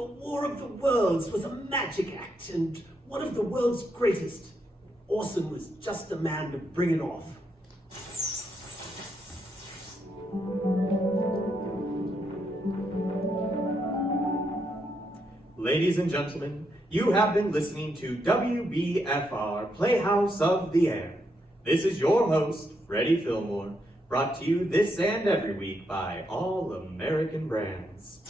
The War of the Worlds was a magic act, and one of the world's greatest. Orson was just the man to bring it off. Ladies and gentlemen, you have been listening to WBFR Playhouse of the Air. This is your host, Freddie Fillmore, brought to you this and every week by All American Brands.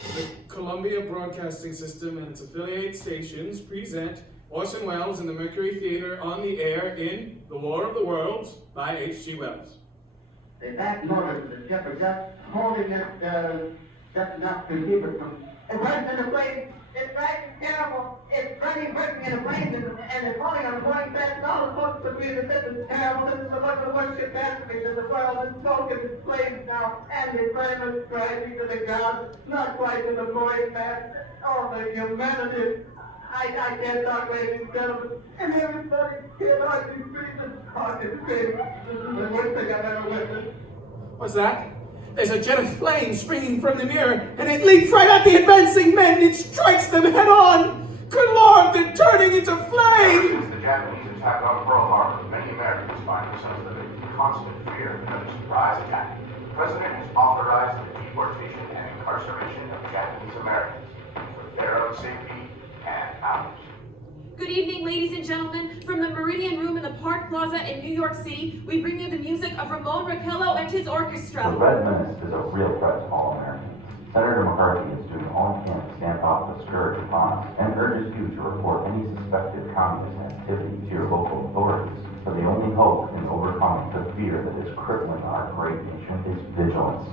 The Columbia Broadcasting System and its affiliate stations present Orson Welles in the Mercury Theater on the air in The War of the Worlds by H.G. Wells. They backloaded the ship are just holding it just enough to keep it from. It runs in a flame. It's right terrible. It's running, working in a flame, and it's falling on going fast. All the folks of you that this is terrible. This is the worst ship happening in the world. It's smoke and it's flames now, and the flame is rising to the ground, not quite to the going fast. Oh, the humanity. I can't talk, ladies and gentlemen. And everybody can't hardly breathe and talk and scream. This is the worst thing I've ever witnessed. What's that? There's a jet of flame springing from the mirror, and it leaps right at the advancing men. It strikes them head on. Good Lord, they're turning into flame! Since the Japanese attack on Pearl Harbor, many Americans find themselves living in constant fear of a surprise attack. The President has authorized the deportation and incarceration of Japanese Americans for their own safety and ours. Good evening, ladies and gentlemen. From the Meridian Room in the Park Plaza in New York City, we bring you the music of Ramon Raquello and his orchestra. The Red Menace is a real threat to all Americans. Senator McCarthy is doing all he can to stamp out the scourge upon us and urges you to report any suspected communist activity to your local authorities. For the only hope in overcoming the fear that is crippling our great nation is vigilance.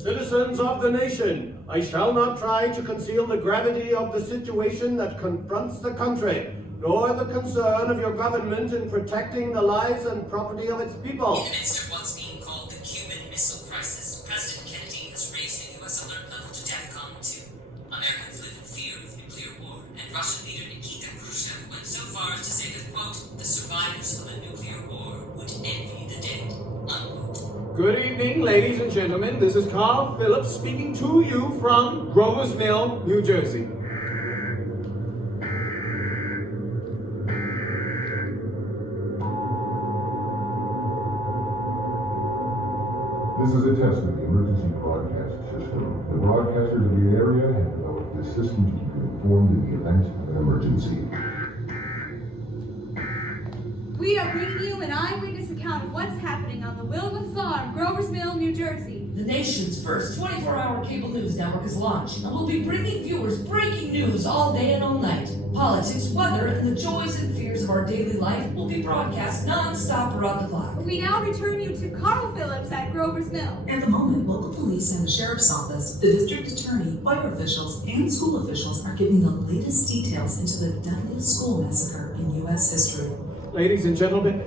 Citizens of the nation, I shall not try to conceal the gravity of the situation that confronts the country, nor the concern of your government in protecting the lives and property of its people. In the midst of what's being called the Cuban Missile Crisis, President Kennedy has raised the U.S. alert level to DEFCON 2. Americans live in fear of nuclear war, and Russian leader Nikita Khrushchev went so far as to say that, quote, the survivors of a nuclear war would envy the dead, unquote. Good evening, ladies and gentlemen. This is Carl Phillips speaking to you from Grover's Mill, New Jersey. This is a test of the emergency broadcast system. The broadcasters of the area have developed this system to keep you informed in the event of an emergency. We are bringing you an eyewitness account of what's happening on the Wilma Farm, Grover's Mill, New Jersey. The nation's first 24-hour cable news network is launched, and we'll be bringing viewers breaking news all day and all night. Politics, weather, and the joys and fears of our daily life will be broadcast non-stop around the clock. We now return you to Carl Phillips at Grover's Mill. At the moment, local police and the sheriff's office, the district attorney, fire officials, and school officials are giving the latest details into the deadliest school massacre in U.S. history. Ladies and gentlemen,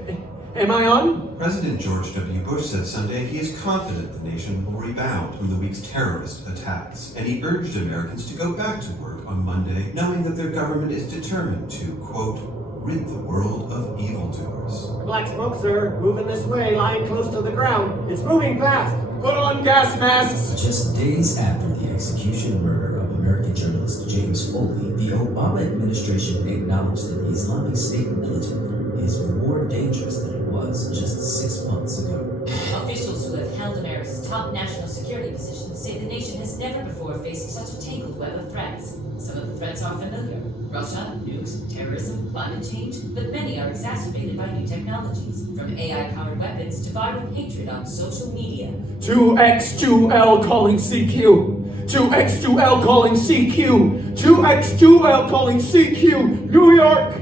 am I on? President George W. Bush said Sunday he is confident the nation will rebound from the week's terrorist attacks, and he urged Americans to go back to work on Monday, knowing that their government is determined to, quote, rid the world of evildoers. Black smoke, sir, moving this way, lying close to the ground. It's moving fast. Put on gas masks. Just days after the execution and murder of American journalist James Foley, the Obama administration acknowledged that the Islamic State militant is more dangerous than it was just 6 months ago. Officials who have held America's top national security positions say the nation has never before faced such a tangled web of threats. Some of the threats are familiar. Russia, nukes, terrorism, climate change, but many are exacerbated by new technologies, from AI-powered weapons to viral hatred on social media. 2X2L calling CQ. 2X2L calling CQ. 2X2L calling CQ. New York.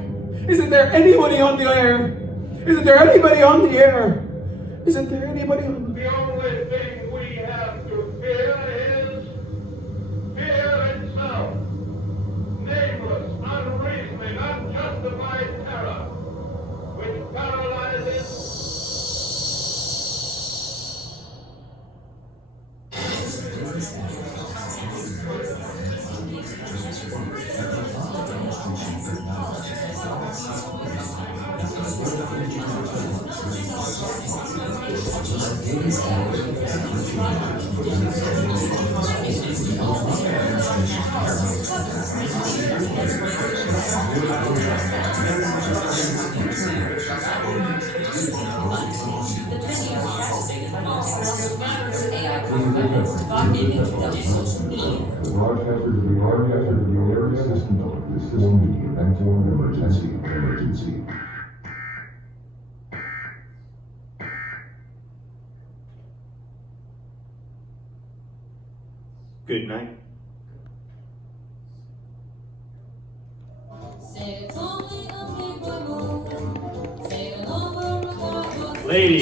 Isn't there anybody on the air? Isn't there anybody on the air? Isn't there anybody on the air? The only thing we have to fear is fear itself. Nameless, unreasoning, unjustified terror, which paralyzes. Just Today's hour The broadcaster to the area system of the system to the event emergency. Good night. Ladies.